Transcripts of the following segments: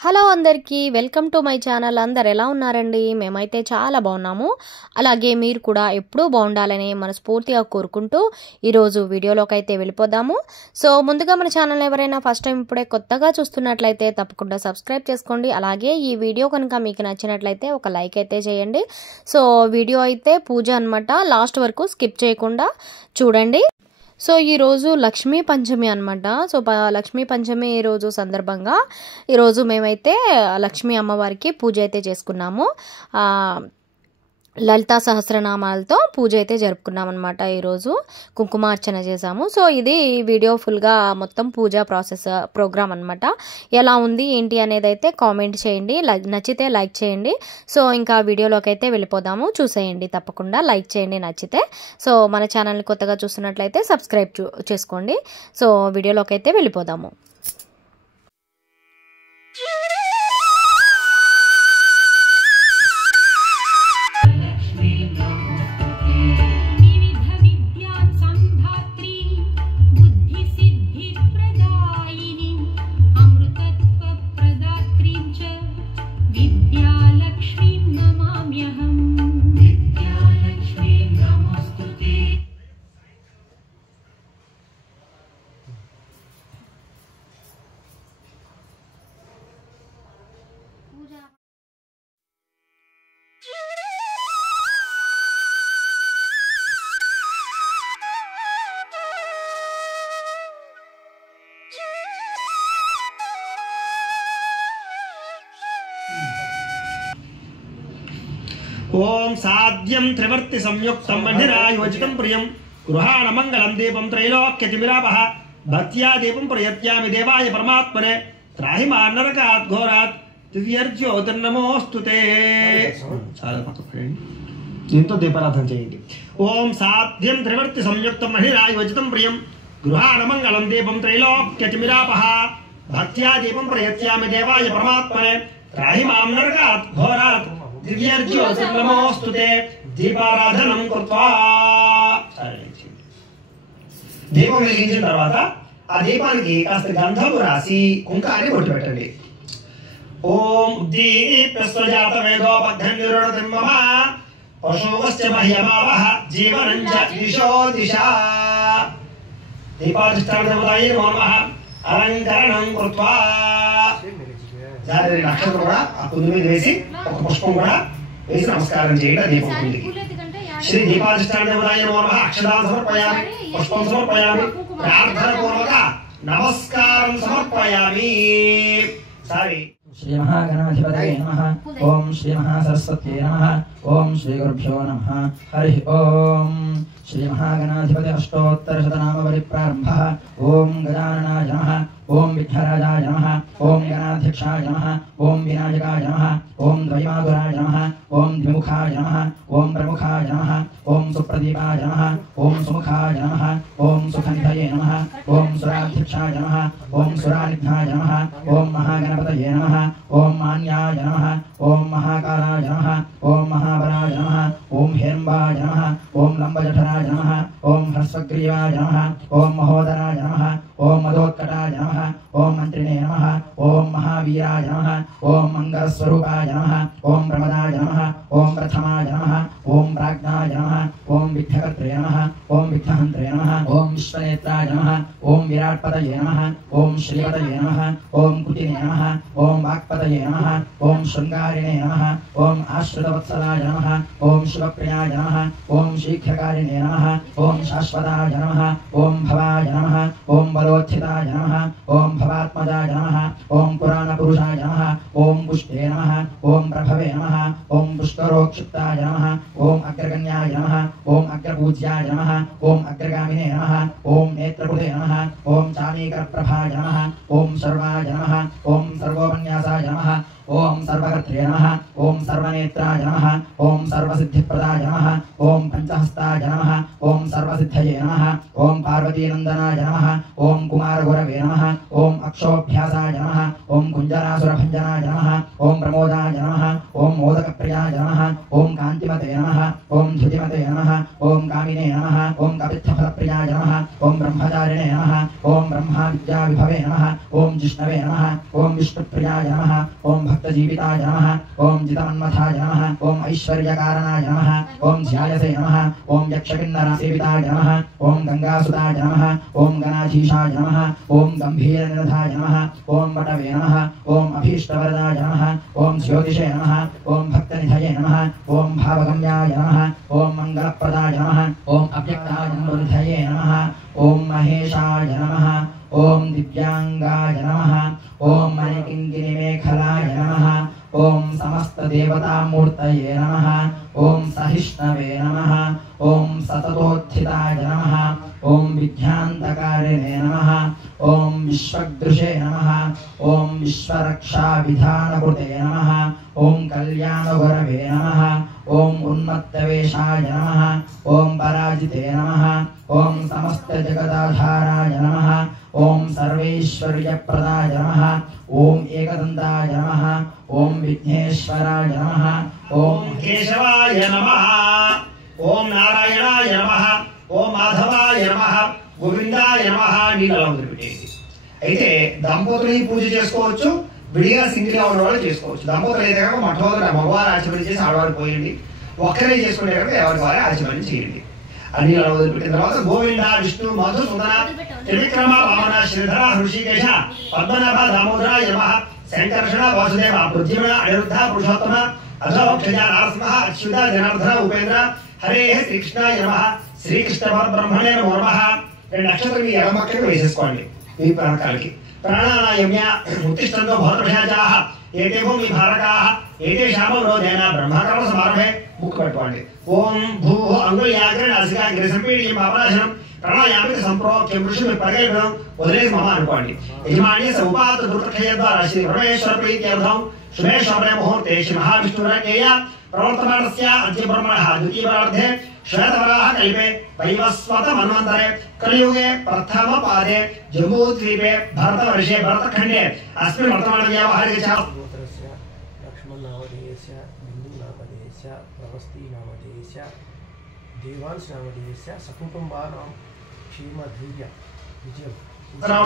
Hello అందరికీ welcome to my channel. అందరు ఎలా ఉన్నారండి? మేమైతే చాలా బాగున్నాము. అలాగే మీరు కూడా ఎప్పుడూ బాగుండాలని మనస్ఫూర్తిగా కోరుకుంటూ ఈరోజు వీడియోలోకి అయితే వెళ్ళిపోదాము. సో ముందుగా మన ఛానల్ ఎవరైనా ఫస్ట్ టైం ఇప్పుడే కొత్తగా చూస్తున్నట్లయితే తప్పకుండా సబ్స్క్రైబ్ చేసుకోండి. అలాగే ఈ వీడియో కనుక మీకు నచ్చినట్లయితే ఒక లైక్ అయితే చేయండి. సో వీడియో అయితే పూజ అనమాట, లాస్ట్ వరకు స్కిప్ చేయకుండా చూడండి. సో ఈరోజు లక్ష్మీ పంచమి అనమాట. సో లక్ష్మీ పంచమి రోజు సందర్భంగా ఈరోజు మేమైతే లక్ష్మీ అమ్మవారికి పూజ అయితే చేసుకున్నాము. లలితా సహస్రనామాలతో పూజ అయితే జరుపుకున్నాం అనమాట. ఈరోజు కుంకుమార్చన చేసాము. సో ఇది వీడియో ఫుల్గా మొత్తం పూజా ప్రోగ్రామ్ అనమాట. ఎలా ఉంది ఏంటి అనేది అయితే కామెంట్ చేయండి, నచ్చితే లైక్ చేయండి. సో ఇంకా వీడియోలోకి అయితే వెళ్ళిపోదాము. చూసేయండి, తప్పకుండా లైక్ చేయండి నచ్చితే. సో మన ఛానల్ని కొత్తగా చూస్తున్నట్లయితే సబ్స్క్రైబ్ చేసుకోండి. సో వీడియోలోకి అయితే వెళ్ళిపోదాము. ओम साध्यं त्रिवर्ति संयुक्तं मन्दिरायोजितं प्रियं गृहाण मंगलं दीपं त्रैलोक्यतिमिरापः भक्त्या दीपं प्रयत्यामि देवाय परमात्मने त्राहि मां नरकात् घोरात् दिव्यज्योतिर्नमोऽस्तुते। దీంతో దీపారాధన చేయండి. ఓం సాధ్యం త్రివర్తి సంయుక్తం మహిరాయోజితం ప్రియం గృహాణ మంగళం దీపం త్రైలోక్యతిమిరాపః భక్త్యా దీపం ప్రయత్యామి దేవాయ పరమాత్మనే త్రాहि మాం నరకాత్ ఘోరాత్ దివ్యజ్యోతిర్నమోస్తుతే. దీపారాధనం కృత్వా దీపం వెలిగించిన తర్వాత ఆ దీపానికి కాస్త గంధము రాసి కుంకాన్ని బొట్టు పెట్టండి. ఓం ఉద్దీప్య స్వజాత వేదోపద్ధన్నిరుణతిం మమ పశువశ్చ మహ్యమావహ జీవనం చ దిశో దిశా. దీపాధిష్టానదేవతాయై నమః అలంకరణం కృత్వా నక్షత్రం కూడా ఆ కుందు మీద వేసి ఒక పుష్పం కూడా వేసి నమస్కారం చేయండి. దీపం కుందికి శ్రీ దీపాధిష్టానదేవతాయై నమః అక్షదాలు సమర్పయామి, పుష్పం సమర్పయామి, ప్రార్థన పూర్వక నమస్కారం సమర్పయామి. సారీ श्री महागणाधिपतये नमः. ओम श्री महासरस्वत्यै नमः. ओम श्री गुरुभ्यो नमः. हरि ओम. श्री महागणाधिपति अष्टोत्तरशतनाम परिप्रारम्भः. ओम गजाननाय नमः. ओम विघ्नराजाय नमः. ओम गणाध्यक्षाय नमः. ओम विनायकाय नमः. ओम द्वैमातुराय नमः. ओम द्विमुखाय नमः. ओम प्रमुखाय नमः. ओम सुप्रदीपाय नमः. ओम सुमुखाय नमः. ओम सुखनिधये नमः. ओम सुराध्यक्षाय नमः. ओम सुरानिध्याय नमः. ओम महागणपतये नमः. ओम मान्याय नमः. ओम महाकालाय नमः. ओम महाबलाय नमः. ओम हिरण्वाय नमः. ओम लंबजठराय नमः. ओम ह्रस्वग्रीवाय नमः. ओम महोदराय नमः. ओम मदोत्कटाय नमः. ओम मंत्रिणे नमः. ओम महावीराय नमः. ओम मंगलस्वरूपाय नमः. ओम प्रमदाय नमः. ओम प्रथमाय नमः. ओम प्राज्ञाय नमः. ओम विघ्नकर्त्रे नमः. ओम विघ्नहन्त्रे नमः. ओम विश्वनेत्राय नमः. ओम विराट्पतये नमः. ओम श्रीपतये नमः. ओम कुटिने नमः. ओम वाक्पतये नमः. ओम शृंगारिणे नमः. ओम आश्रितवत्सलाय नमः. ओम शिवप्रियाय नमः. ओम शीघ्रकारिणे नमः. ओम शाश्वताय नमः. ओम भवाय नमः. ओम बलोत्थिताय नमः. ओम भवात्मजाय नमः. ओम पुराणपुरुषाय नमः. ओम पुष्टे नमः. ओम प्रभवे नमः. ओम पुष्करोक्षिप्ताय नमः. ओम अग्रगण्याय नमः. ओम अग्रपूज्याय नमः. ओम अग्रगामिने नमः. ओम नेत्रकृते नमः. ओम चामीकरप्रभाय नमः. ओम सर्वाय नमः. ओम सर्वोपन्यासाय नमः. ओम सर्वकर्त्रे नमः. ओम सर्वनेत्राय नमः. ओम सर्वसिद्धिप्रदाय नमः. ओम पंचहस्ताय नमः. ओम सर्वसिद्धये नमः. ओम पार्वतीनंदनाय नमः. ओम कुमारगुरवे नमः. ओम अक्षोभ्यासाय नमः. ओम कुंजरासुरभञ्जनाय नमः. ओम प्रमोदाय नमः. ओम मोदकप्रियाय नमः. ओम कान्तिमते नमः. ओम धृतिमते नमः. ओम कामिने नमः. ओम कपित्थफलप्रियाय नमः. ओम ब्रह्मचारिणे नमः. ओम ब्रह्मा विद्याविभवे नमः. ओम जिष्णवे नमः. ओम विष्णुप्रियाय नमः. ఓం భక్తజీవితాయ నమః ఓం జితమన్మథాయ నమః ఓం ఐశ్వర్యకారణాయ నమః ఓం ధ్యాయసే నమః ఓం యక్షకిన్నరసేవితాయ నమః ఓం గంగాసుతాయ నమః ఓం గణాధీశాయ నమః ఓం గంభీరనిరధాయ నమః ఓం వటవే నమః ఓం అభీష్టవరదాయ నమః ఓం జ్యోతిషే నమః ఓం భక్తనిధయే నమః ఓం భావగమ్యాయ నమః ఓం మంగళప్రదాయ నమః ఓం అవ్యక్తాయ నిధయే నమః ఓం మహేశాయ నమః ఓం దివ్యాంగాయ నమః ఓం మణికింకిణిమేఖలాయ నమః ఓం సమస్తదేవతామూర్తయే నమః ఓం సహిష్ణవే నమః ఓం సతతోత్థితాయ నమః ఓం విద్యాంతకారిణే నమః ఓం విశ్వదృశే నమః ఓం విశ్వరక్షావిధానకృతే నమః ఓం కళ్యాణగురవే నమః ఓం ఉన్మత్తవేషాయ నమః ఓం పరాజితే నమః ఓం సమస్తజగదాధారాయ నమః ఓం సర్వైశ్వర్యప్రదాయ నమః ఓం ఏకదంతాయ నమః ఓం విఘ్నేశ్వరాయ నమః ఓం కేశవాయ నమః ఓం నారాయణాయ నమః ఓం మాధవాయ నమః గోవిందాయ నమః నీళ్ళలో వదిలిపెట్టేది. అయితే దంపతులు ఈ పూజ చేసుకోవచ్చు, విడిగా సింగిల్గా ఉన్న వాళ్ళు చేసుకోవచ్చు. దంపతులు అయితే కనుక మొట్టమొదటి మగవారు ఆచమనం చేసి ఆడవారు పోయండి, ఒక్కరే చేసుకుంటే కనుక ఎవరి వారే ఆచమనం చేయండి. అన్ని వదిలిపెట్టిన తర్వాత గోవింద విష్ణు మధుసూదన త్రివిక్రమ వామన శ్రీధర హృషికేశ పద్మనాభ దామోదరాయ నమః శంకర్షణ వాసుదేవ పృథ్వీమ అనిరుద్ధ పురుషోత్తమ అధోక్షజ నరసింహ అచ్యుత జనార్దన ఉపేంద్ర హరే శ్రీకృష్ణాయ నమః శ్రీకృష్ణ పరబ్రహ్మణే నమో నమః. 2 నక్షత్రం మీ ఎడమ పక్కన వేసేసుకోండి మీ ప్రాణకాలకి. ప్రాణాయామ్య ఉత్తిష్టంతో భౌతభయాజాః ఏతే భూమి భారకాః ఏతేషామో రోధేన బ్రహ్మకర్మ సమారంభే ముక్కు పట్టుకోండి. ఓం భూః అంగుళ్యాగ్ర నాసికా గిరిసంపీడియం పాపనాశనం ప్రాణాయామిక సంప్రోక్యం ఋషుమి పరగైనం వదిలేసి మమ అనుకోండి. యజమాన్య సౌపాత దుర్గక్షయ ద్వారా శ్రీ పరమేశ్వర ప్రీత్యర్థం శుభేశ్వర ముహూర్తే శ్రీ మహావిష్ణురకేయ ప్రవర్తమానస్య అద్య బ్రహ్మణః ద్వితీయపరార్ధే శ్వేతవరాహ కల్పే వైవస్వత మన్వంతరే కలియుగే ప్రథమ పాదే జంబూద్వీపే భరతవర్షే భరతఖండే అస్మిన్ వర్తమాన వ్యావహారిక लक्ष्मणनामधेयस्य बिन्दुनामधेयस्य प्रवस्तीनामधेयस्य देवांशनामधेयस्य सकुटुम्बानां क्षेमधैर्य विजयम्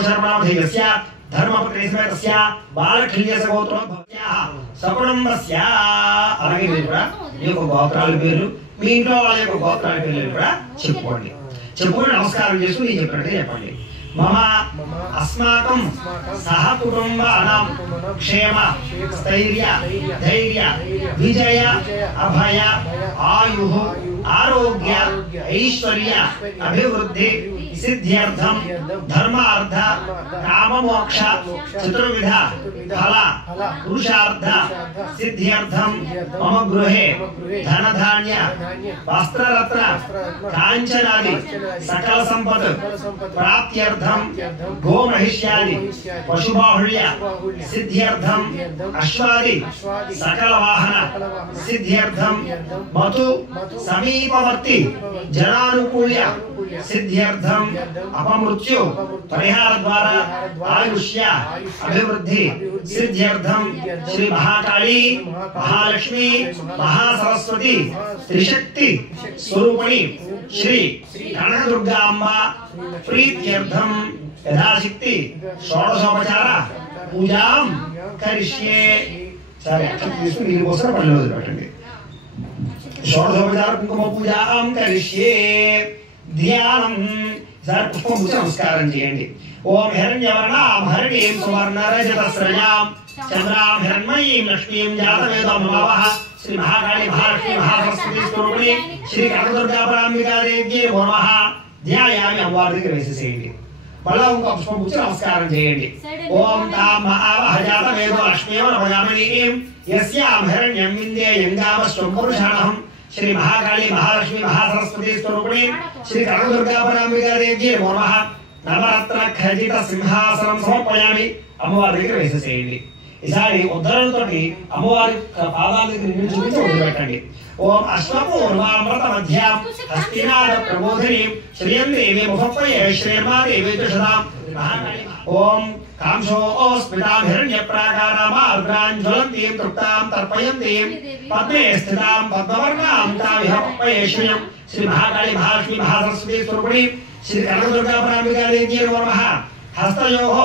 శర్మనామధేయస్య ధర్మపత్రేస్మేతస్య బాలఖిల్యస్య గోత్రోద్భవస్యాః సకుటుంబస్య. అలాగే మీరు కూడా మీ యొక్క గోత్రాల పేర్లు, మీ ఇంట్లో వాళ్ళ యొక్క గోత్రాల పేర్లు కూడా చెప్పుకోండి. చెప్పుకొని నమస్కారం చేసుకుని నేను చెప్పినట్టే చెప్పండి. మమ అస్మాకం సహ కుటుంబానాం క్షేమ స్థైర్య ధైర్య విజయ అభయ ఆయు ఆరోగ్య ఐశ్వర్య అభివృద్ధి సిద్ధ్యర్థం ధర్మార్థ కామమోక్ష చతుర్విధ ఫల పురుషార్థ సిద్ధ్యర్థం మమ గృహే ధనధాన్య వస్త్రరత్న కాంచనాది సకల సంపత్ ప్రాప్త్యర్థం గోమహిష్యాది పశుబాహుళ్య సిద్ధ్యర్థం అశ్వాది సకల వాహన సిద్ధ్యర్థం మతు సమీపవర్తి జనానుకూల్య సిద్ధ్యర్థం అపమృత్యు పరిహార ద్వారా ఆయుష్య అభివృద్ధి సిద్ధ్యర్థం శ్రీ మహాకాళీ మహాలక్ష్మి మహాసరస్వతి త్రిశక్తి స్వరూపిణి శ్రీ కనకదుర్గాంబ ప్రీత్యర్థం యథాశక్తి షోడశోపచార పూజాం కరిష్యే. సరే తీసుకుని నీళ్ళు కోసం పళ్ళు వదిలిపెట్టండి. షోడశోపచార కుంకుమ పూజాం కరిష్యే. ధ్యానం సార్ పుష్పం పూజ నమస్కారం చేయండి. ఓం హిరణ్యవర్ణాం హరిణీం సువర్ణరజతస్రజాం చంద్రాం హిరణ్మయీం లక్ష్మీం జాతవేదో మమావహ శ్రీ మహాకాళీ మహాలక్ష్మి మహాసరస్వతి స్వరూపిణి శ్రీ కనకదుర్గాపరాంబికాదేవి నమో నమః. ధ్యాయామి అమ్మవారి దగ్గర వేసేసేయండి. మళ్ళా ఇంకో పుష్పం పూజ నమస్కారం చేయండి. ఓం తాం మహావహ జాతవేదో లక్ష్మీం నమయామనీం యస్యాం హిరణ్యం విందేయం గామస్వం పురుషాణం శ్రీ మహాకాళీ మహాలక్ష్మి మహాసరస్వతి స్వరూపిణి శ్రీ కనకదుర్గాపరాంబికాదేవి నమో నమః. నవరత్న ఖచిత సింహాసనం సమర్పయామి. అమ్మవారి దగ్గర వేసేసేయండి. ఈసారి ఉద్ధరణతోటి అమ్మవారి పాదాల దగ్గర నిన్ను చూపించి వదిలిపెట్టండి. ఓం అశ్వపూర్వామృత మధ్యాం హస్తినాద ప్రబోధినీం శ్రియం దేవి ముఖప్పయే శ్రీర్మాదేవి దుషదాం. ఓం కాంశోస్మితాం హిరణ్యప్రాకారామార్ద్రాం జ్వలంతీం తృప్తాం తర్పయంతీం పద్మే స్థితాం పద్మవర్ణాం తామిహ పప్పయే శ్రియం శ్రీ మహాకాళీ మహాలక్ష్మి మహాసరస్వతి స్వరూపిణి శ్రీ కనకదుర్గాపరాంబికాదేవి నమో నమః. హస్తయోః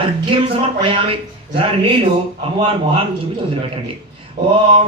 అర్ఘ్యం సమర్పయామి. ఈసారి నీళ్లు అమ్మవారి మొహాన్ని చూపించి వదిలిపెట్టండి. ఓం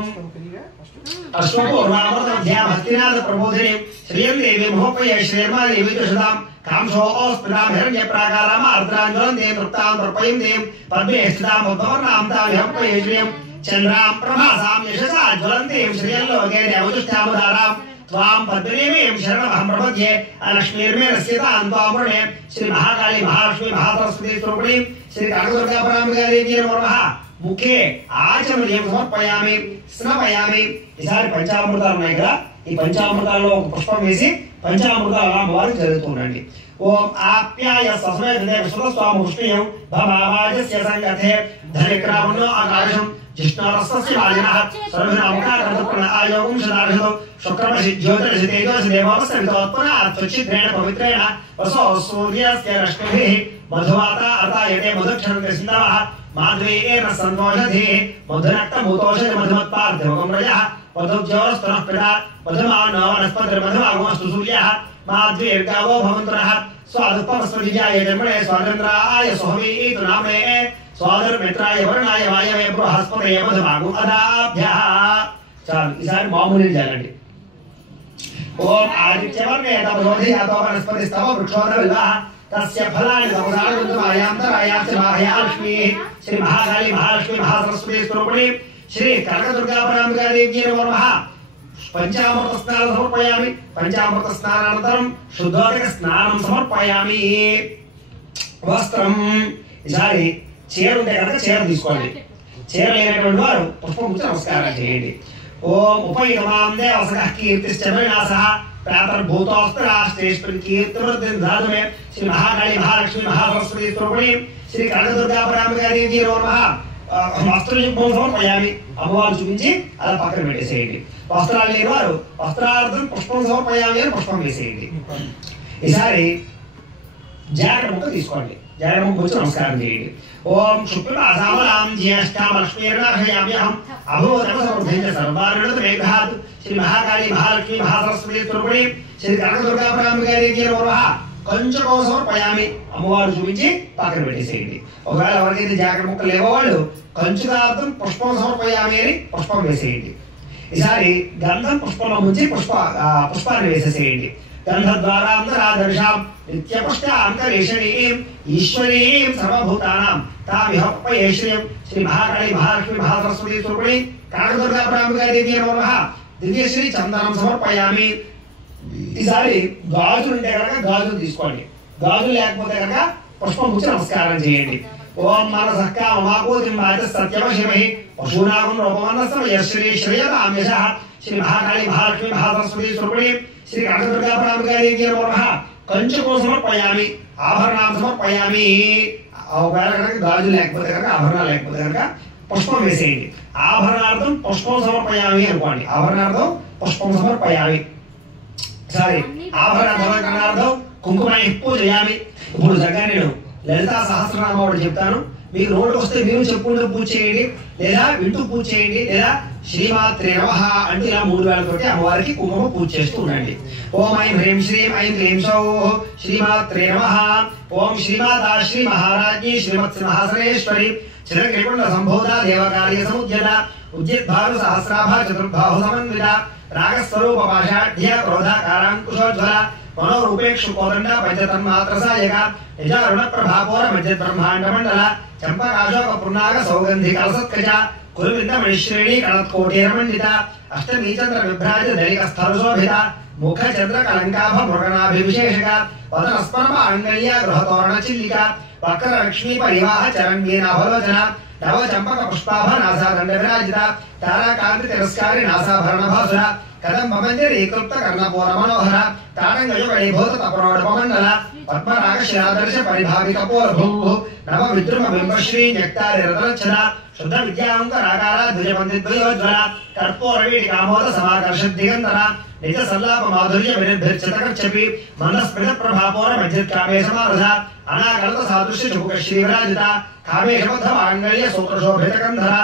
అశ్వపూర్వామృతమధ్యామస్తినాథ ప్రబోధిని శ్రీయం దేవి మహోపయ శ్రీర్మాదేవి తుషదాం కాంశోస్మితాం హిరణ్య ప్రాకారామ అర్ద్రాంజలం దేం నృప్తాం నృపయం దేం పద్మే స్థితాం ఉద్భవర్ణాం తాం విహపయ శ్రీయం చంద్రాం ప్రభాసాం యశసా జ్వలంతీం శ్రియల్లోకే దేవదుష్టాముదారాం త్వాం పద్మనేమీం శరణమహం ప్రపద్యే లక్ష్మీర్మే రస్యతాం త్వాం వృణే శ్రీ మహాకాళీ మహాలక్ష్మీ మహాసరస్వతీ స్వరూపిణీం శ్రీ కనకదుర్గా పరాంబికాదేవి నమో నమః. ముఖే ఆచమనీయం సమర్పయామి స్నపయామి. ఈసారి పంచామృతాలు ఉన్నాయి కదా, ఈ పంచామృతాల్లో ఒక పుష్పం వేసి పంచామృతాలు అమ్మవారికి జరుగుతుండండి. ఓం ఆప్యాయ సస్మేదే విశ్వస్వామ పుష్పీయం భవావాజస్య సంగతే ధనిక్రామణో ఆకాశం జిష్ణారస్య వాజినః సర్వనామకారకృతప్రణ ఆయోగం సదార్హతో శుక్రమసి జ్యోతిరసి తేజోసి దేవోపస్య వితోత్పన్న త్వచిద్రేణ పవిత్రేణ వసో సూర్యస్య రశ్మిభిః మధువాత అతాయతే మధుక్షరంతే సింధవః మాధ్వేన సంతోషధి మధురక్తమూతోషధి మధుమత్పార్థివకం రజః మధుజ్యోరస్తనః పితా మధుమానో వనస్పతిర్మధుమాగమస్తు సూర్యః మాధ్వేర్గావో భవంతునః స్వాదుపమస్మజిజాయ జన్మనే స్వాతంత్రాయ సుహవీతు నామే స్వాదుర్మిత్రాయ వరుణాయ వాయవే బృహస్పతయ మధుమాగు అదాభ్యః. చాలు, ఈసారి మామూలు చేయాలండి. ఓం ఆదిత్యవర్ణే తపరోధియాతో వనస్పతిస్తవ వృక్షోదవిల్వః తస్య ఫలాని తపదానంతరాయాం చ మహాలక్ష్మీ శ్రీ మహాకాళీ మహాలక్ష్మీ మహాసరస్వతీ స్వరూపిణి శ్రీ కనకదుర్గా పరాంబికాదేవి నమో నమః. పంచామృత స్నానం సమర్పయామి. పంచామృత స్నానానంతరం శుద్ధోదక స్నానం సమర్పయామి. వస్త్రం, ఈసారి చీర ఉంటే కనుక చీర తీసుకోండి. చీర లేనటువంటి వారు పుష్పం గురించి నమస్కారం చేయండి. ఓం ఉపయుమాం దేవసః కీర్తిశ్చ వినాశః ప్రాతర్భూతోస్తరాష్ట్రేష్ఠి కీర్తివృద్ధిం ధాతుమే శ్రీ మహాకాళీ మహాలక్ష్మీ మహాసరస్వతీ స్వరూపిణి శ్రీ కనకదుర్గా పరాంబికాదేవి నమో నమః. వస్త్రయుగ్మం సమర్పయామి. అమ్మవారు చూపించి అలా పక్కన పెట్టేసేయండి. వస్త్రాలు లేని వారు వస్త్రార్థం పుష్పం సమర్పయామి అని పుష్పం వేసేయండి. ఈసారి జాకెట్ ముక్క తీసుకోండి. జాకెట్ ముక్క వచ్చి నమస్కారం చేయండి. ఓం శుక్రమాసామలాం జ్యేష్ఠాం లక్ష్మీర్నాశయామ్యహం అభూతమ సమృద్ధించ సర్వారుణత మేఘాత్ శ్రీ మహాకాళీ మహాలక్ష్మీ మహాసరస్వతీ స్వరూపిణి శ్రీ కనకదుర్గా పరాంబికాదేవి నమో నమః. కొంచెం సమర్పయామి. అమ్మవారు చూపించి పక్కన పెట్టేసేయండి. ఒకవేళ ఎవరికైతే జాకెట్ ముక్క లేవో వాళ్ళు కంచుదార్థం పుష్పం సమర్పయామి అని పుష్పం వేసేయండి. ఈసారి గంధం పుష్పంలో ముంచి పుష్పాన్ని వేసేసేయండి. గంధద్వారాంతరాదర్శాం నిత్యపుష్టాంతరేషణీం ఈశ్వరీం సర్వభూతానాం తామిహపయ శ్రీయం శ్రీ మహాకాళీ మహాలక్ష్మీ మహాసరస్వతీ స్వరూపిణి కనకదుర్గా పరాంబికాదేవి నమో నమః. దివ్యశ్రీ చందనం సమర్పయామి. ఈసారి గాజులు ఉంటే కనుక గాజులు తీసుకోండి. గాజులు లేకపోతే కనుక పుష్పం గురించి నమస్కారం చేయండి. ఓం మనసః కామమాకోతిం వాచః సత్యవశిమహి పశూనాగం రూపమన్నస్మ యశ్రీ శ్రేయతామ్యశః శ్రీ మహాకాళీ మహాలక్ష్మీ మహాసరస్వతీ స్వరూపిణి శ్రీ కనకదుర్గా పరాంబికాదేవి నమో నమః. కంచుకం సమర్పయామి. ఆభరణాం సమర్పయామి. ఒకవేళ కనుక గాజులు లేకపోతే కనుక ఆభరణాలు లేకపోతే కనుక పుష్పం వేసేయండి. ఆభరణార్థం పుష్పం సమర్పయామి అనుకోండి. ఆభరణార్థం పుష్పం సమర్పయామి. సారీ, ఆభరణార్థం కుంకుమై పూజయామి. ఇప్పుడు చక్కగా నేను లలితా సహస్రనామం ఒకటి చెప్తాను. మీకు నోటికి వస్తే మీరు చెప్పుకుంటూ పూజ చేయండి, లేదా వింటూ పూజ చేయండి, లేదా శ్రీమాత్రే నమః అంటే ఇలా 3 వేలతోటి అమ్మవారికి కుంకుమ పూజ చేస్తూ ఉండండి. ఓం ఐం హ్రీం శ్రీం ఐం క్లీం సౌః శ్రీమాత్రే నమః. ఓం శ్రీమాతా శ్రీ మహారాజ్ఞి శ్రీమత్ సింహాసనేశ్వరి చిరగ్రికుండ సంభూత దేవకార్య సముద్యత ఉద్యద్భాను సహస్రాభ చతుర్బాహు సమన్విత రాగస్వరూప పాషాఢ్య క్రోధాకారాంకుశోజ్వల మనోరూపేక్షు కోదండ పంచతన్మాత్ర సాయక నిజారుణ ప్రభాపోర మధ్య బ్రహ్మాండ మండల చంపకాశోక పున్నాగ సౌగంధి కలసత్కజ కురువింద మణిశ్రేణి కళత్కోటీరమండిత అష్టమీ చంద్ర విభ్రాజ దళిక స్థలశోభిత ముఖ చంద్ర కలంకాభ మృగనాభివిశేషక వదనస్పర్మ అంగళ్య గృహతోరణ చిల్లిక వక్ర లక్ష్మీ పరివాహ చరణ్వీనాభలోచన నవ చంపక పుష్పాభ నాసాదండ విరాజిత తారాకాంతి తిరస్కారి నాసాభరణ భాసుర కదంబ మంజరి కృప్త కర్ణపూర మనోహర తారంగయుగళీభూత తపరోడపమండల పద్మరాగ శిరాదర్శ పరిభావిక పోర్భూ నవ విద్రుమ బింబశ్రీ న్యక్తారి రతనచ్చన శుద్ధ విద్యాంకరాకార ద్విజమందిద్వయోజ్వల కర్పూరవీటి కామోద సమాకర్ష దిగంధర నిజ సల్లాప మాధుర్య వినిర్భిర్చితకర్చపి మందస్మిత ప్రభాపోర మధ్యకామే సమారధ అనాకలత సాదృశ్య చుపుక శ్రీవిరాజిత కామేశబద్ధ మాంగళ్య సూత్రశోభిత కంధర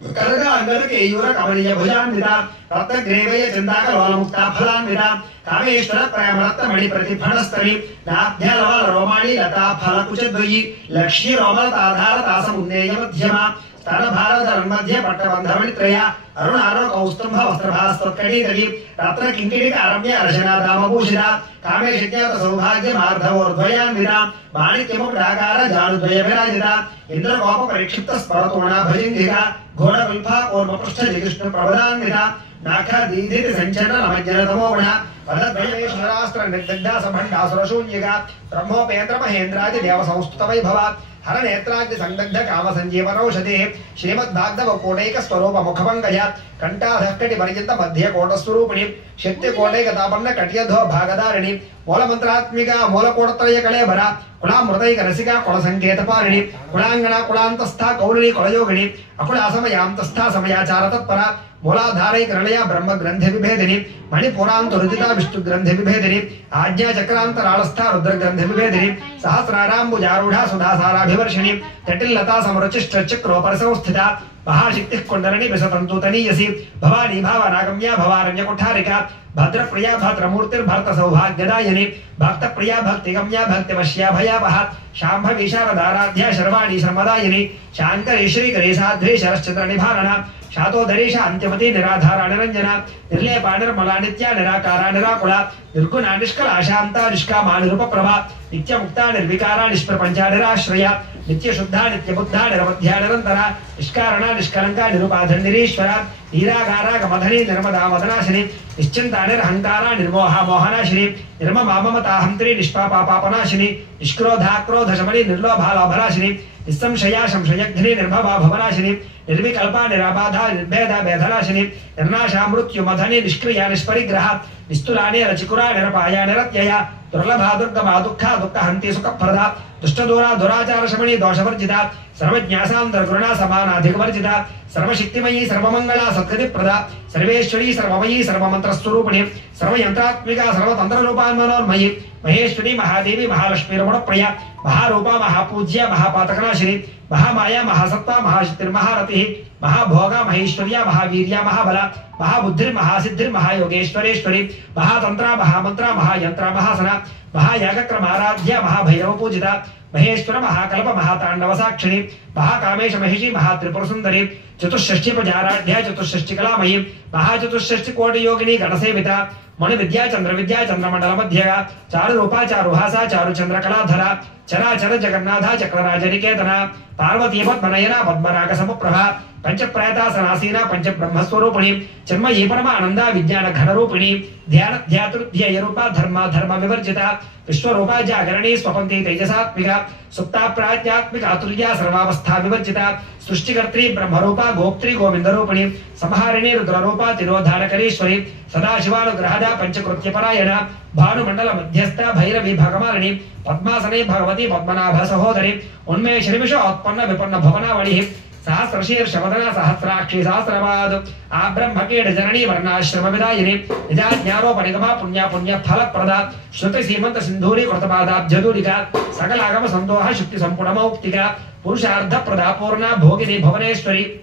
కనక అంగద కేయూర కమనీయ భుజాన్విత రత్నగ్రేవయ చింతాకలోలముక్తా ఫలాన్విత కామేశ్వర ప్రేమరత్న మణి ప్రతిఫణస్తరి నాభ్యలవల రోమాణి లతా ఫలకుచద్వయి లక్ష్మీ రోమలతాధార తాసమున్నేయ మధ్యమ స్తన భారధరం మధ్య పట్టబంధమణి త్రయ అరుణారో కౌస్తుంభ వస్త్రభాస్తత్కడీకరి రత్న కింకిణిక అరమ్య అర్శనాదామభూషిత కామేశజ్ఞాత సౌభాగ్య మార్ధవోర్ద్వయాన్విత మాణిక్యముడాకార జానుద్వయ విరాజిత ఇంద్రకోప పరిక్షిప్త స్మరతోణ భజింధిక ఘోరవిల్ఫా కూర్మపృష్ఠ జికృష్ణ ప్రబలాన్విత నాఖ దీధితి సంచరణ నమజ్జనతమోగుణ పదద్వయేశ్వరాస్త్ర నిర్దగ్ధ సభండాసురశూన్యక బ్రహ్మోపేంద్ర మహేంద్రాది దేవ సంస్థుత వైభవ హర నేత్రాగ్ని సందగ్ధ కామ సంజీవనౌషధి శ్రీమద్భాగవ కోటైక స్వరూప ముఖభంగజ కంఠాధక్కటి పర్యంత మధ్య కోట స్వరూపిణి శక్తి కోటైక తాపన్న కట్యధ్వ భాగధారిణి మూలమంత్రాత్మిక మూలకోటత్రయ కళేబర కులామృతైక రసిక కుల సంకేత పారిణి కులాంగణ కులాంతస్థ కౌలిని కులయోగిని అకులాసమయాంతస్థ సమయాచార తత్పర మూలాధారైక నిలయ బ్రహ్మ గ్రంథ విభేదిని మణిపురాంత రుదిత విష్ణు గ్రంథ విభేదిని ఆజ్ఞా చక్రాంతరాళస్థ రుద్ర గ్రంథ విభేదిని సహస్రారాంబుజారూఢ సుధాసారాభివర్షిణి జటిల్లతా సమరుచిశ్చక్రోపర సంస్థిత మహాశక్తి కొండలని విసతంతూతనీయసి భవానీ భావనాగమ్య భవారణ్య కుఠారిక భద్రప్రియా భద్రమూర్తిర్భర్త సౌభాగ్యదాయని భక్త ప్రియా భక్తిగమ్య భక్తివశ్యా భయావహ శాంభవి శారదారాధ్య శర్వాణి శర్మదాయిని శాంకరీ శ్రీకరీ సాధ్వీ శరశ్చంద్ర నిభారణ శాతోదరీష అంత్యమతి నిరాధార నిరంజన నిర్లేపా నిర్మలా నిత్య నిరాకార నిరాకుల నిర్గుణ నిష్కల శాంత నిష్కామా నిరుపప్రభ నిత్యముక్త నిర్వికార నిష్ప్రపంచ నిరాశ్రయ నిత్యశుద్ధ నిత్యబుద్ధ నిరవధ్య నిరంతర నిష్కారణ నిష్కలంక నిరుపాధ నిరీశ్వర నీరాగార గమధని నిర్మదా మదనాశిని నిశ్చింత నిరహంకార నిర్మోహ మోహనాశిని నిర్మమామమతాహంత్రి నిష్పాపాపాపనాశిని నిష్క్రోధాక్రోధ శమని నిర్లోభాలోభనాశిని నిస్సంశయా సంశయఘ్ని నిర్భవా భవనాశిని నిర్వికల్ప నిరాబాధ నిర్భేద భేదనాశిని నిర్నాశా మృత్యు మధని నిష్క్రియ నిష్పరిగ్రహ నిస్తులాని రచికురా నిరపాయ నిరత్యయ దుర్లభా దుర్గమా దుఃఖ దుఃఖ హంతి సుఖప్రద దుష్టదూరా దురాచార శమని దోషవర్జిత సర్వజ్ఞాసాంతర్గుణ సమానాధికవర్జిత సర్వశక్తిమయీ సర్వమంగళ సద్గతి ప్రద సర్వేశ్వరీ సర్వమయీ సర్వమంత్రస్వరూపిణి సర్వయంత్రాత్మిక సర్వతంత్రరూపాన్మనోర్మయి మహేశ్వరి మహాదేవి మహాలక్ష్మీ రమణ ప్రియ మహారూప మహాపూజ్య మహాపాతకనాశిని మహామాయా మహాసత్వ మహాశక్తిర్మహారతి మహాభోగ మహేశ్వర్య మహావీర్య మహాబల మహాబుద్ధిర్ మహాసిద్ధిర్ మహాయోగేశ్వరేశ్వరి మహాతంత్ర మహామంత్ర మహాయంత్ర మహాసన మహాయాగక్రమారాధ్య మహాభైరవ పూజిత మహేశ్వర మహాకల్ప మహాతాండవ సాక్షిణి మహాకామేశ మహిషి మహాత్రిపుర సుందరి చతుషష్ఠి ప్రజారాధ్య చతుషష్ఠి కళామయీ మహాచతుషష్ఠి కోటి యోగిని గణసేవిత మణి విద్యా చంద్రమండల మధ్యగా చారు రూపా చారుహాస చారు చంద్ర కళాధర చరాచర జగన్నాథ చక్రరాజ నికేతన పార్వతీ పద్మనయన పద్మరాగ సమప్రభ పంచప్రేతాసనాసీన పంచ బ్రహ్మస్వరూపిణి చిన్మయీ పరమానంద విజ్ఞాన ఘనరూపిణి ధ్యాన ధ్యాతృధ్యేయ రూప ధర్మ వివర్జిత విశ్వరూప జాగరణి స్వపంతి తేజసాత్మిక సుప్తా ప్రాజ్ఞాత్మిక అతుల్య సర్వావస్థా వివర్జిత సృష్టికర్త్రి బ్రహ్మరూప గోప్త్రి గోవిందరూపిణి సంహారిణి రుద్రరూప తిరోధానకరీశ్వరి సదాశివానుగ్రహద పంచకృత్యపరాయణ భానుమండల మధ్యస్థ భైరవి భగమాలిని పద్మాసనే భగవతి పద్మనాభ సహోదరి ఉన్మేషనిమిషోత్పన్న విపన్న భవనావళి సహస్రశీర్షవదన సహస్రాక్షి సహస్రపాద్ ఆ బ్రహ్మకేడ జననీ వర్ణాశ్రమ విదాయిని నిజాజ్ఞారోపనిగమ పుణ్య ఫలప్రద శృతి సీమంత సింధూరి కృతపాదాబ్జదూరిక సకలాగమ సందోహ శక్తి సంపుణమౌక్తిక పురుషార్థ ప్రదా పూర్ణ భోగిని భువనేశ్వరి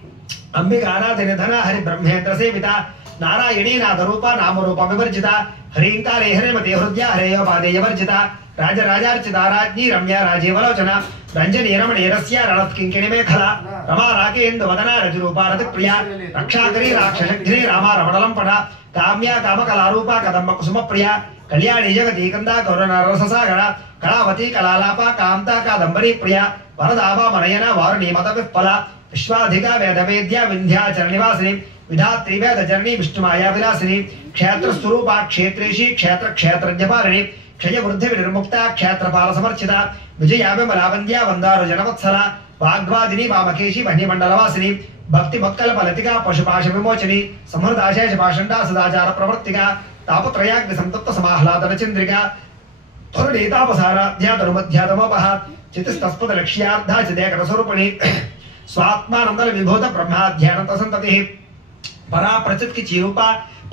అంబికానాథ నిధన హరి బ్రహ్మేంద్ర సేవిత నారాయణీ నాదరూప నామరూప వివర్జిత హ్రీంకారే హరిమతి హృదయ హరేయోపాదేయ వర్జిత రాజరాజార్చిత రాజ్ఞీ రమ్య రాజీవలోచన రంజనీ రమణీరస్య రణత్కింకిణి మేఖల రమా రాకేందు వదన రజురూపా రతిప్రియ రక్షాకరీ రాక్షసగ్ని రామా రమణలం పడ కామ్య కామకళారూప కదంబ కుసుమ ప్రియ కళ్యాణి జగతి కంద కరుణ రససాగర కళావతి కళాలాప కాంత కాదంబరీ ప్రియ వరదాభ మనయన వారుణి మత విఫల విశ్వాధిక వేదవేద్య వింధ్యాచల నివాసిని విధాత్రి వేద జనని విష్ణుమాయా విలాసిని క్షేత్ర స్వరూప క్షేత్రేషి క్షేత్రజ్ఞపారిణి క్షయ వృద్ధి నిర్ముక్త క్షేత్రపాల సమర్చిత విజయాభిమలావంద్య వందారు జనవత్సల వాగ్వాదిని వామకేశి వహ్నిమండలవాసిని భక్తి మక్కల ఫలతిగా పశుపాశ విమోచని సంహృదాశేష పాషండా సదాచార ప్రవర్తిక తాపత్రయాగ్ని సంతప్త సమాహ్లాదన చంద్రిక తరుణీతాపసారాధ్యాతనుమధ్యాతమోపహ చితిస్తస్పద లక్ష్యార్థ చిదేకర స్వరూపిణి స్వాత్మానందల విభూత బ్రహ్మాధ్యానంత సంతతి పరా ప్రచిత్కి చీరూప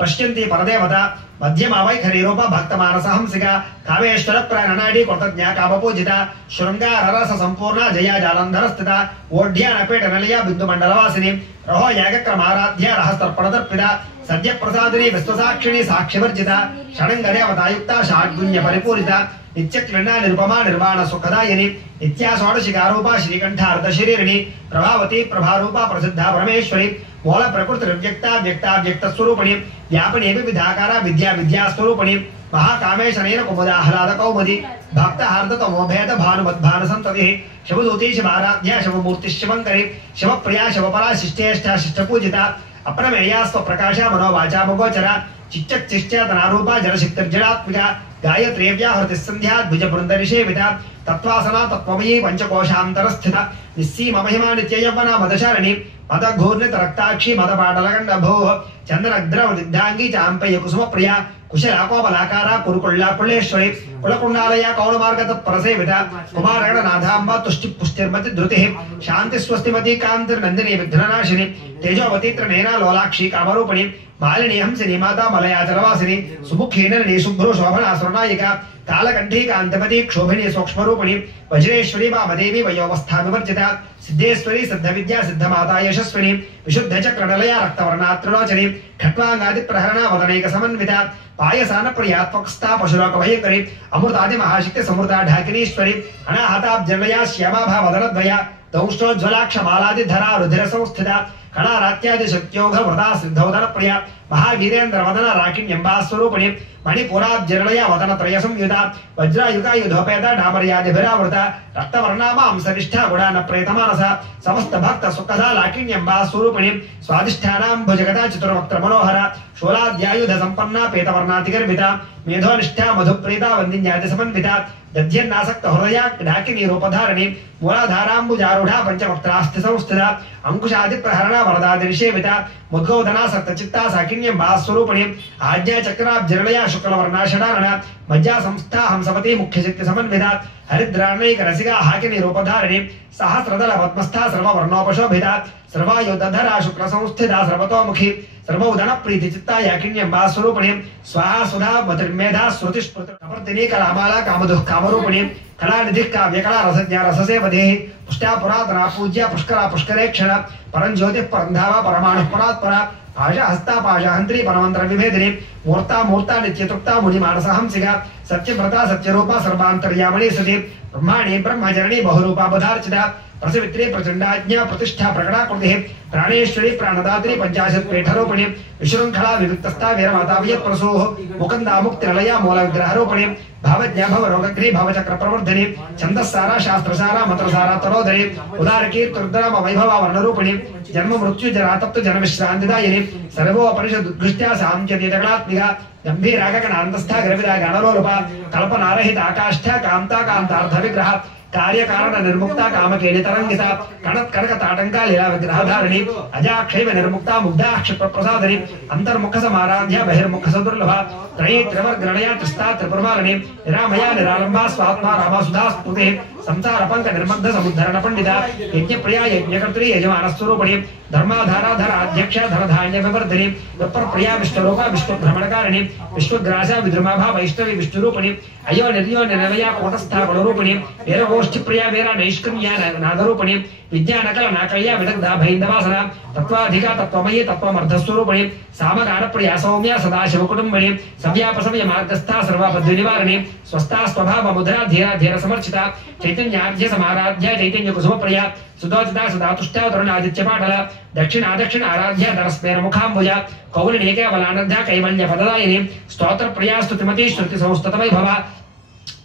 पश्यन्ति परदेवता मध्यमावैखरी रूप भक्तमानसहंसिका कामेश्वर प्राणनाडी कृतज्ञा कामपूजिता शृंगाररस संपूर्णा जया जालंधर स्थिता ओढ्यानपेट नलिया बिंदुमंडलवासिनी रहो यागक्रमाराध्या रहस्तर्पणतर्पिता सद्य प्रसादिनी विश्वसाक्षिणी साक्षिवर्जिता षडंगदेवतायुक्ता षाड्गुण्य परिपूरिता नित्यक्रीडा निरुपमा निर्वाण सुखदायिनी नित्या षोडशिकारूपा श्रीकंठार्ध शरीरिणी प्रभावती प्रभारूपा प्रसिद्धा परमेश्वरी मूल प्रकृति व्यक्ता व्यक्ता व्यक्त स्वरूपिणी व्यापनी विविधाकारा विद्या विद्या स्वरूपिणी महाकामेशनेन कुमुदाह्लाद कौमुदी भक्त हार्द तमोभेद भानुमद्भान संतति शिवदूती शिवाराध्या शिवमूर्ति शिवंकरी शिवप्रिया शिवपरा शिष्टेष्टा शिष्टपूजिता अप्रमेया स्वप्रकाशा मनोवाचा मुगोचरा चिच्चक चिष्टनारूपा जलशक्तिर्जडात्मिका गायत्री व्याहृति संध्या द्विजबृंदनिषेविता तत्वासना तत्वमयी पंचकोशांतरस्थिता निस्सीम महिमा नित्ययौवना मदशारिणी मदघूर्णित रक्ताक्षी मदपाटलगंड भोः चंद्रग्रव दिग्धांगी चांपय कुसुम प्रिया कुशलाकोबलाकारा कुरुकुल्ला कुलेश्वरी कुलकुंडालया कौलमार्ग तत्परसेविता कुमारगण नाथांबा तुष्टि पुष्टिर्मति धृतिः शांति स्वस्तिमती कांतिर्नंदिनी विघ्ननाशिनी तेजोवती त्रिनेना लोलाक्षी कामरूपिणी मालिनी हंसिनी माता मलयाचलवासिनी सुमुखीनलिनी शुभ्रो शोभना स्वर्णायिका कालकंठी कांतमती क्षोभिनी सूक्ष्मरूपिणी वज्रेश्वरी वामदेवी वयोवस्था विवर्जिता सिद्धेश्वरी सिद्धविद्या सिद्धमाता यशस्विनी विशुद्ध चक्रनलया रक्तवर्णा त्रिलोचनी खट्वांगादि प्रहरणा वदनैक समन्विता पायसान प्रियात्वक्स्था पशुलोक भयंकरी अमृतादि महाशक्ति समृता ढाकिनीश्वरी अनाहताब्जनया श्यामा भावदनद्वया दंष्टोज्ज्वलाक्ष मालादि धरा रुधिर संस्थिता कणारात्यादि शक्त्योघ व्रता सिद्धौदन प्रिया महावीरेन्द्र वदन राकिण्यंबा स्वरूपिणी मणिपुराब्जनया वदन त्रय संयुता वज्रायुगा युधोपेता डामर्यादिभिरावृता रक्तवर्णा मांसनिष्ठा गुणान प्रेतमानसा समस्त भक्त सुखदा लाकिण्यंबा स्वरूपिणी स्वादिष्ठानां भुजगता चतुर्वक्त्र मनोहरा शूलाद्यायुध संपन्ना पेतवर्णातिगर्भिता मेधोनिष्ठा मधुप्रीता वन्दिन्यादि समन्विता दध्यन्नासक्त हृदया ढाकिनी रूपधारिणी मूलाधाराम्बुजारूढ़ा पंचवक्त्रास्ति संस्थिता अंकुशादि प्रहरणा वरदादि निषेविता मुद्गौदना सप्तचित्ता साकिन्यंबा स्वरूपिणी आज्ञा चक्राब्जनया शुक्लवर्णा षडारणा मज्जा संस्था हंसवती मुख्य शक्ति समन्विता हरिद्राणैक रसिका हाकिनी रूपधारिणी सहस्रदल पद्मस्था सर्ववर्णोपशोभिता सर्वायुधधरा शुक्ल संस्थिता सर्वतोमुखी सर्वोदन प्रीति चित्ता याकिन्यंबा स्वरूपिणी स्वाहा सुधा मधुर्मेधा श्रुति स्मृति कलामाला कामधुः कामरूपिणी कलानिधि काव्यकला रसज्ञा रससेवदेहि पुष्टा पुरातना पूज्या पुष्करा पुष्करेक्षण परंज्योतिः परंधावा परमाणुः परात्परा पाशा हस्ता पाशहंत्री परमंत्र विभेदिनी मूर्ता मूर्ता नित्यतृप्ता मुनिमानस हंसिका सत्यव्रता सत्यरूपा सर्वांतर्यामणि सती ब्रह्माणी ब्रह्मजननी बहुरूपा पदार्चिता प्रसवित्री प्रचंडाज्ञा प्रतिष्ठा प्रकटाकृतिः प्राणेश्वरी प्राणदात्री पंचाशत् पीठरूपिणी विशृंखला विविक्तस्था वीरमाता वियत्प्रसूः मुकंदा मुक्तिरलया मूल विग्रहरूपिणी भावज्ञा भवरोगग्री भवचक्र प्रवर्धिनी छंदस्सारा शास्त्रसारा मंत्रसारा तरोधरी उदारकीर्तिरुद्रम वैभवा वर्णरूपिणी जन्म मृत्यु जरा तप्त जन विश्रांतिदायिनी सर्वोपनिषद उद्घृष्टा सामचर्यजगणात्मिका गंभीरागगणान्तस्था ग्रविदा गणलोलुपा कल्पनारहित आकाष्ठा कांता कांतार्थ विग्रह कार्य कारण निर्मुक्ता कामकेली तरंगिता कणत कनक ताटंका लीला विग्रहधारिणी अजाक्षैव निर्मुक्ता मुग्धाक्ष प्रसादिनी अंतर्मुख समाराध्या बहिर्मुख सदुर्लभा त्रयी त्रिवर्गणया त्रिस्ता त्रिपुरमालिनी निरामया निरालंबा स्वात्मा रामा सुधा स्तुते संसार पंक निर्मग्ध समुद्धरण पंडिता यज्ञप्रिया यज्ञकर्त्री यजमान स्वरूपिणी धर्माधाराधर अध्यक्ष धनधान्य विवर्धिनी विप्र प्रिया विष्णुरूपा विष्णु भ्रमणकारिणी विश्वग्रासा विद्रुमाभा वैष्णवी विष्णुरूपिणी अयो निर्यो निलया कोटस्था बलरूपिणी वीरगोष्ठी प्रिया वीरा नैष्कर्म्या नादरूपिणी विद्यानकल नाकल्या विदग्धा भैंदवासना तत्वाधिका तत्वमयी तत्वमर्धस्वरूपिणी सामगान प्रिया सौम्या सदाशिव कुटुंबिनी सव्यापसव्य मार्गस्था सर्वबद्धनिवारिणी स्वस्था स्वभाव मुद्रा धीरा धीर समर्चिता चैतन्यार्घ्य समाराध्या चैतन्य कुसुम प्रिया सुदोचिता सदातुष्टा तरुणादित्य पाटला दक्षिण आराध्या दरस्मेर मुखाम्बुजा कौलिनेके बलानध्या कैवल्य पददायिनी स्तोत्र प्रिया स्तुतिमती श्रुति संस्तत वैभवा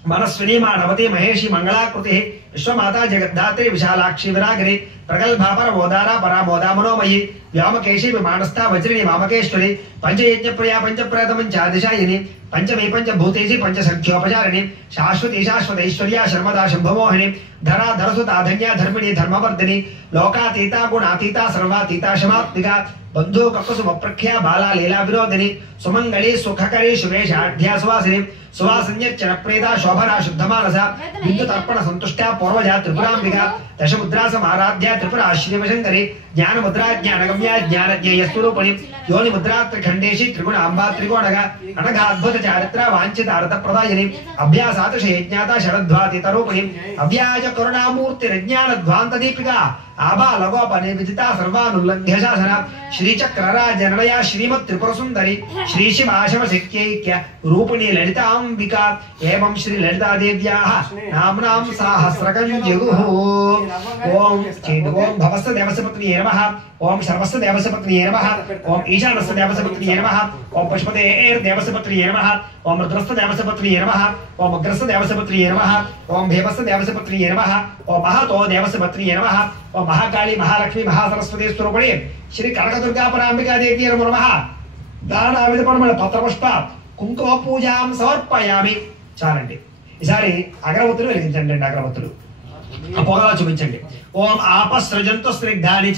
मनस्विनी मानवती महेशी मंगलाकृति विश्वमाता जगद्धात्री विशालाक्षी विरागिनी प्रगल्भा परमोदारा परामोदा मनोमयी व्योमकेशी विमानस्था वज्रिणी वामकेश्वरी पंचयज्ञ प्रिया पंचप्रदमंचादिशायिनी पंचमी पंचभूतेशी पंचसंख्योपचारिणी शाश्वती शाश्वतैश्वर्या शर्मदा शंभुमोहिनी धरा धरसुता धन्या धर्मिणी धर्मवर्धिनी लोकातीता गुणातीता सर्वातीता शमात्मिका बंधु ककुसुम प्रख्या बाला लीला विनोदिनी सुमंगली सुखकरी शुभेशाढ्या सुवासिनी सुवासन्य चनप्रेता शोभना शुद्धमानसा बिंदु तर्पण संतुष्टा पूर्वजा त्रिपुरांबिका दशमुद्रा समाराध्या त्रिपुरा श्रीवशंकरी ज्ञान मुद्रा ज्ञानगम्या ज्ञानज्ञेय स्वरूपिणी योनि मुद्रा त्रिखंडेशी त्रिगुण अंबा त्रिकोणग अनघ अद्भुत चारित्र वांछित अर्थ प्रदायिनी अभ्यासात यज्ञाता शरद्वाति तरूपिणी अव्याज करुणामूर्ति ज्ञान ध्वांत दीपिका आबा लघोपने विदिता सर्वानुल्लंघ्य शासन श्रीचक्रराजनया श्रीमत् त्रिपुर सुंदरी श्री शिवाशव शक्यैक्य रूपिणी ललितांबिका एवं श्री ललिता देव्याः नाम्नां सहस्रकं जगुः ओम चेदोम भवस्य देवस्य पत्न्यै नमः ओम सर्वस्य देवस्य पत्न्यै नमः ओम ईशानस्य देवस्य पत्न्यै नमः ओम पशुपतेर् देवस्य पत्न्यै नमः ओम रुद्रस्य देवस्य पत्न्यै नमः ओम अग्रस्य देवस्य पत्न्यै नमः ओम भेमस्य देवस्य पत्न्यै नमः ओम महतो देवस्य पत्न्यै नमः ओम महाकाली महालक्ष्मी महासरस्वती स्वरूपिणी श्री कनकदुर्गा परांबिका देवी नमः दानाविध परमण पत्रपुष्प కుంకుమ పూజాం సమర్పయామి. చాలండి. ఈసారి అగరవత్తులు వెలిగించండి. అగరవత్తులు ఆ పొగలా చూపించండి. ఓం ఆపసృజంతు స్నిగ్ధాని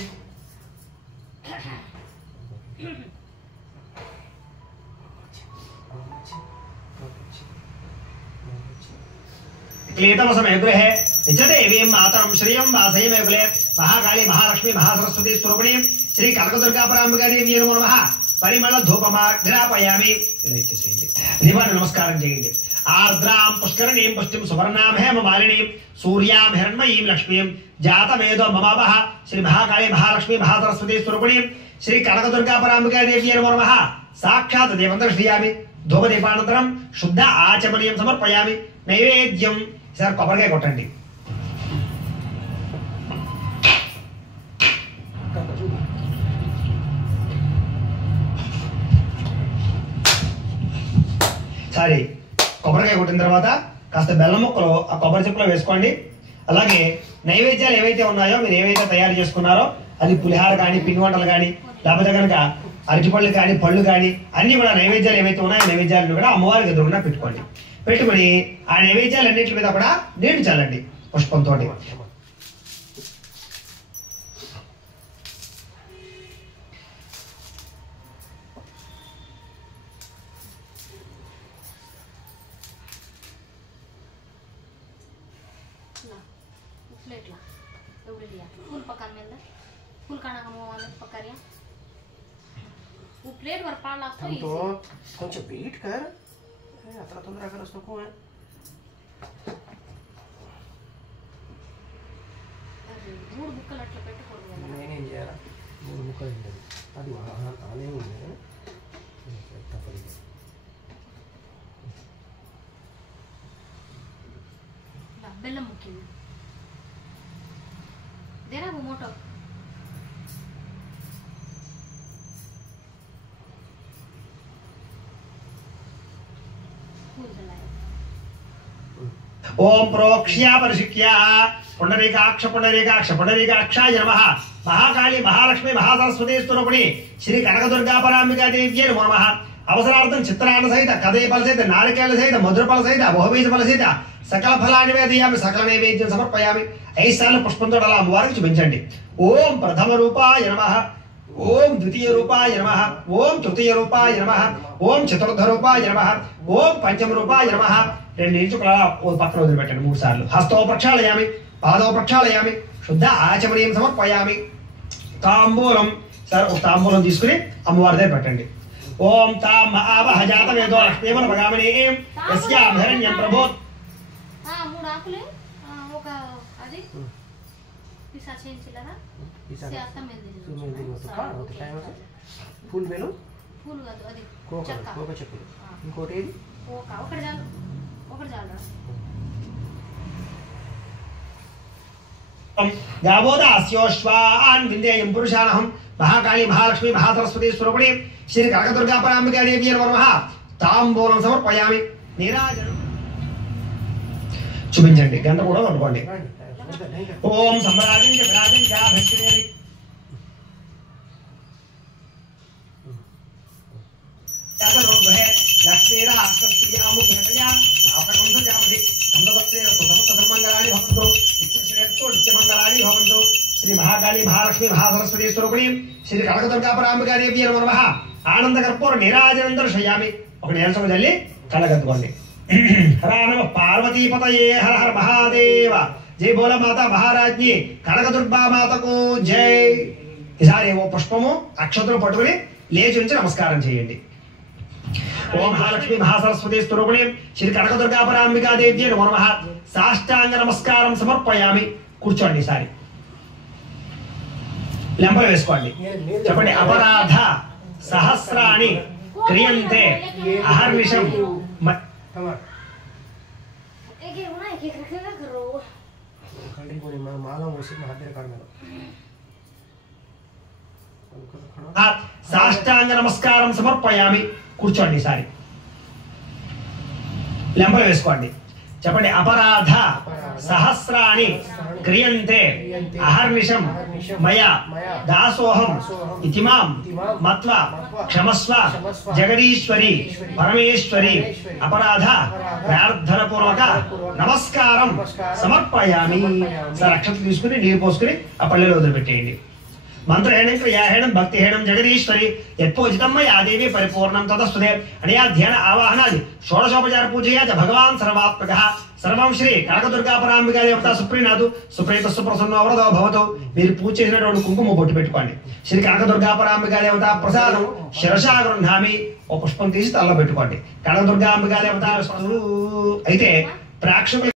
क्लेतमसमेगृहे निजदेवीं मातरं श्रियं वासयमेगुले महाकाली महालक्ष्मी महासरस्वती स्वरूपिणी श्री कनकदुर्गा परांबिका देवी नमः. परिमళ ధూపమాగ్రాపయామి. దీపాన్ని నమస్కారం చేయండి. ఆర్ద్రాం పుష్కరణీం పుష్టిం సువర్ణాం హేమమాలినీం సూర్యాం హిరణ్మయీం లక్ష్మీం జాతమేదో మమావహ శ్రీ మహాకాళీ మహాలక్ష్మీ మహాసరస్వతీ స్వరూపిణీ శ్రీ కనకదుర్గా పరాంబికా దేవి నమః. సాక్షాత్ దేవం దర్శయామి. ధూపదీపానంతరం శుద్ధ ఆచమనీయం సమర్పయామి. నైవేద్యం సార్ కొబ్బరికాయ కొట్టండి. సారీ కొబ్బరికాయ కొట్టిన తర్వాత కాస్త బెల్లం ముక్కలు ఆ కొబ్బరి చెప్పులో వేసుకోండి. అలాగే నైవేద్యాలు ఏవైతే ఉన్నాయో మీరు ఏవైతే తయారు చేసుకున్నారో అది పులిహార కానీ పిండి వంటలు కానీ లేకపోతే కనుక అరటిపళ్ళు కానీ పళ్ళు కానీ అన్ని కూడా నైవేద్యాలు ఏవైతే ఉన్నాయో నైవేద్యాలను కూడా అమ్మవారికి ఎదురుగా పెట్టుకోండి. పెట్టుకుని ఆ నైవేద్యాలు అన్నింటి మీద కూడా నీళ్లు చల్లండి పుష్పంతో. फूल पकाने में फूल खाना हम पकारिया वो प्लेट पर पार लागतो हम तो కొంచెం వెయిట్ కర్ అത്ര తొందరగా రసకు మూడు ముక్కలు అట్లా పెట్టుకోండి. నేనేం చేయాలి? మూడు ముక్కలు ఉండదు అది ఆనే ఉంది తప్పదు. బెల్లం ముక్కి देना वो मोटो ओम प्रोक्ष्या परिशिक्या पुंडरीकाक्ष पुंडरीकाक्ष पुंडरीकाक्षाय नमः. महाकाली महालक्ष्मी महासरस्वती स्वरूपिणी श्री कनकदुर्गा परांबिका देव्यै नमः. అవసరార్థం చిత్రాన్న సహిత కదయఫల సహిత నారికేళ సహిత మధురఫల సహిత బహుబీజ ఫల సహిత సకల ఫలాన్ని వేదయామి. సకల నైవేద్యం సమర్పయామి. 5 సార్లు పుష్పంతో అలా అమ్మవారికి చూపించండి. ఓం ప్రథమ రూపాయ నమః. ఓం ద్వితీయ రూపాయ నమః. ఓం తృతీయ రూపాయ నమః. ఓం చతుర్థ రూపాయ నమః. ఓం పంచమ రూపాయ నమః. 2 ఇంచుల పక్కన వదిలిపెట్టండి 3 సార్లు. హస్తో ప్రక్షాళయామి. పాదో ప్రక్షాళయామి. శుద్ధ ఆచమనీయం సమర్పయామి. తాంబూలం సార్ ఒక తాంబూలం తీసుకుని అమ్మవారి దగ్గర పెట్టండి. ओम ताम आवह जातवेदो लक्ष्मीमन भगामणीं यस्यां हिरण्यं प्रभोत्. మూడు ఆకులే ఒక అది పిసా చేయించలేదా సేత మీద ఫుల్ వేలు ఫుల్ కాదు అది కోక చెక్కులు. ఇంకోటి ఏది? ఒకటి చాలు गावोदास्योश्वान् विन्देयं पुरुषानहं. महाकाली महालक्ष्मी महासरस्वती स्वरूपिणी श्री कनकदुर्गा परांबिका देवी नमः. తాంబూలం సమర్పయామి. నీరాజనం చూపించండి. గంట కూడా పట్టుకోండి. ఓం సంబరాజం విరాజం భక్తిదేవి श्री महाकाली महालक्ष्मी महासरस्वती स्वरूपिणी श्री कनकदुर्गा परांबिका देवी नमः. आनंद कर्पूर నీరాజనం దర్శయామి. ఒక నేలసమ జల్లి కళ్ళగద్దుకోండి. హర నమ పార్వతీపతయే హర హర మహాదేవ జై బోల మాత మహారాజ్ఞి కనకదుర్గా మాతకు జై. ఈసారి ఓ పుష్పము అక్షతలు పట్టుకుని లేచి ఉంచి నమస్కారం చేయండి. ఓం మహాలక్ష్మి మహాసరస్వతి స్వరూపిణి శ్రీ కనకదుర్గా పరాంబికా దేవి నమో నమః. సాష్టాంగ నమస్కారం సమర్పయామి. కూర్చోండి. ఈసారి లెంపలు వేసుకోండి. చెప్పండి. అపరాధ సహస్రాణి క్రియంతే అహర్నిశం. సాష్టాంగ నమస్కారం సమర్పయామి. కూర్చోండి. ఈసారి లెంపలు వేసుకోండి. చెప్పండి. అపరాధ సహస్రాణి క్రియంతే అహర్నిశం మయా దాసోహం ఇతిమాం మత్వా క్షమస్వ జగదీశ్వరి పరమేశ్వరి అపరాధ ప్రార్థన పూర్వక నమస్కారం సమర్పయామి. సార్ అక్షతలు తీసుకుని నీరు పోసుకుని ఆ పల్లెలో వదిలిపెట్టేయండి. మంత్రహేణం క్రియాహేణం భక్తిహేణం జగదీశ్వరి యత్పూజితం మయా దేవి పరిపూర్ణం తదస్తుతే అనయా ధ్యాన ఆవాహనాది షోడశోపచార పూజయా చ భగవాన్ సర్వాత్మకః సర్వం శ్రీ కనకదుర్గా పరాంబికా దేవత సుప్రీనాథు సుప్రీత సుప్రసన్నో వరదో భవతు. మీరు పూజ చేసినటువంటి కుంకుమ బొట్టు పెట్టుకోండి. శ్రీ కనకదుర్గా పరాంబికా దేవత ప్రసాదం శిరసా గృహ్ణామి. ఓ పుష్పం తీసి తలలో పెట్టుకోండి. కనకదుర్గాంబికా దేవత అయితే ప్రేక్షకులు